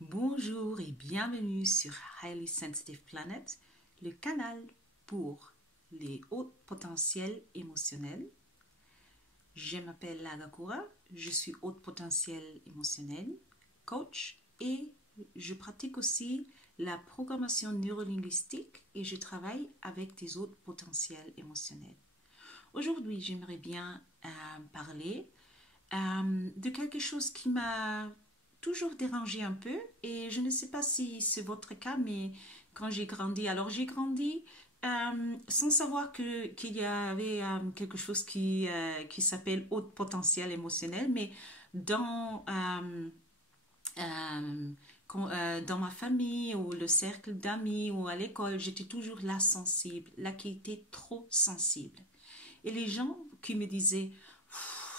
Bonjour et bienvenue sur Highly Sensitive Planet, le canal pour les hauts potentiels émotionnels. Je m'appelle Lagakura, je suis haute potentiel émotionnel, coach et je pratique aussi la programmation neurolinguistique et je travaille avec des hauts potentiels émotionnels. Aujourd'hui, j'aimerais bien parler de quelque chose qui m'a toujours dérangé un peu et je ne sais pas si c'est votre cas, mais quand j'ai grandi, alors j'ai grandi sans savoir qu'il y avait quelque chose qui s'appelle haut potentiel émotionnel, mais dans, dans ma famille ou le cercle d'amis ou à l'école, j'étais toujours la sensible, la qui était trop sensible. Et les gens qui me disaient,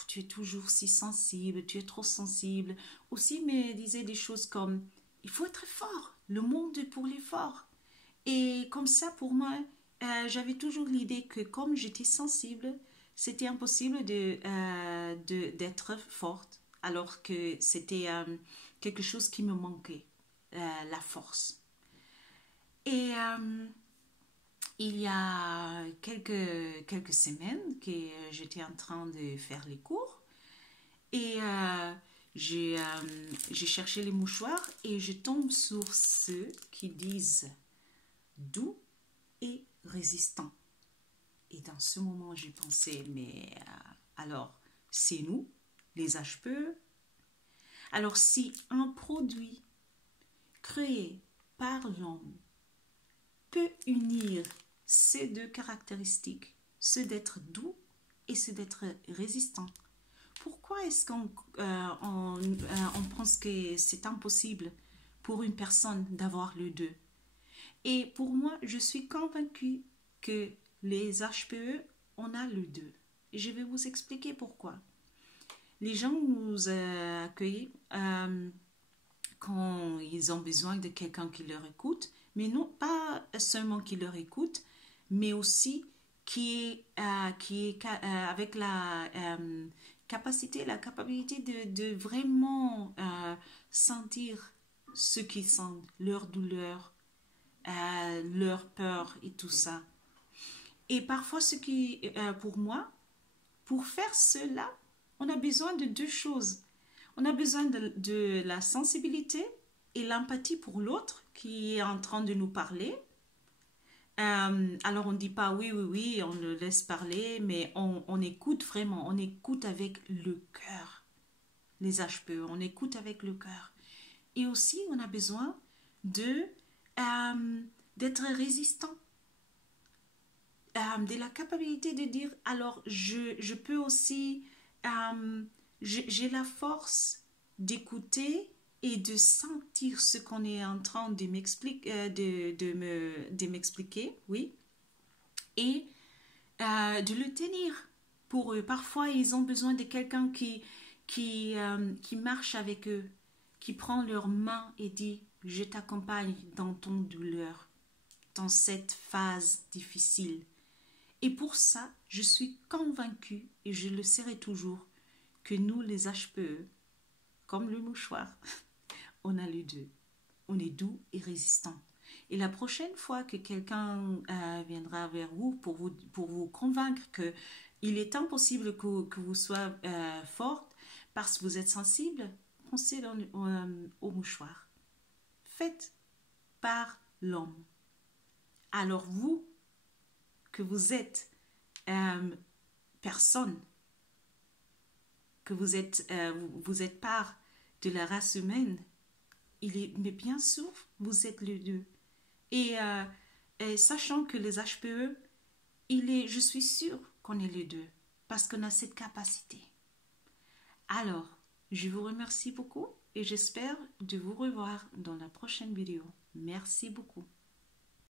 tu es toujours si sensible, tu es trop sensible, aussi me disaient des choses comme, il faut être fort, le monde est pour les forts. Et comme ça, pour moi, j'avais toujours l'idée que comme j'étais sensible, c'était impossible d'être forte, alors que c'était quelque chose qui me manquait, la force. Et il y a quelques semaines que j'étais en train de faire les cours et j'ai cherché les mouchoirs et je tombe sur ceux qui disent doux et résistant. Et dans ce moment, j'ai pensé, mais alors, c'est nous, les HPE. Alors, si un produit créé par l'homme peut unir ces deux caractéristiques, ceux d'être doux et ceux d'être résistant, pourquoi est-ce on pense que c'est impossible pour une personne d'avoir les deux? Et pour moi, je suis convaincue que les HPE, on a les deux. Et je vais vous expliquer pourquoi. Les gens nous accueillent quand ils ont besoin de quelqu'un qui leur écoute, mais non pas seulement qui leur écoute, mais aussi qui est avec la capacité, la capacité de vraiment sentir ce qu'ils sentent, leur douleur, leur peur et tout ça. Et parfois, pour moi, pour faire cela, on a besoin de deux choses. On a besoin de la sensibilité et l'empathie pour l'autre qui est en train de nous parler. Alors on ne dit pas oui, oui, oui, on le laisse parler, mais on écoute vraiment, on écoute avec le cœur. Les HPE, on écoute avec le cœur. Et aussi, on a besoin d'être résistant. De la capacité de dire, alors je peux aussi, j'ai la force d'écouter et de sentir ce qu'on est en train de m'expliquer, de m'expliquer, oui, et de le tenir pour eux. Parfois, ils ont besoin de quelqu'un qui marche avec eux, qui prend leurs mains et dit, je t'accompagne dans ton douleur, dans cette phase difficile. Et pour ça, je suis convaincue, et je le serai toujours, que nous, les HPE, comme le mouchoir, on a les deux. On est doux et résistant. Et la prochaine fois que quelqu'un viendra vers vous pour vous convaincre qu'il est impossible que vous soyez forte parce que vous êtes sensible, pensez au mouchoir. Fait par l'homme. Alors vous, que vous êtes personne, que vous êtes part de la race humaine, mais bien sûr, vous êtes les deux. Et sachant que les HPE, je suis sûre qu'on est les deux, parce qu'on a cette capacité. Alors, je vous remercie beaucoup et j'espère de vous revoir dans la prochaine vidéo. Merci beaucoup.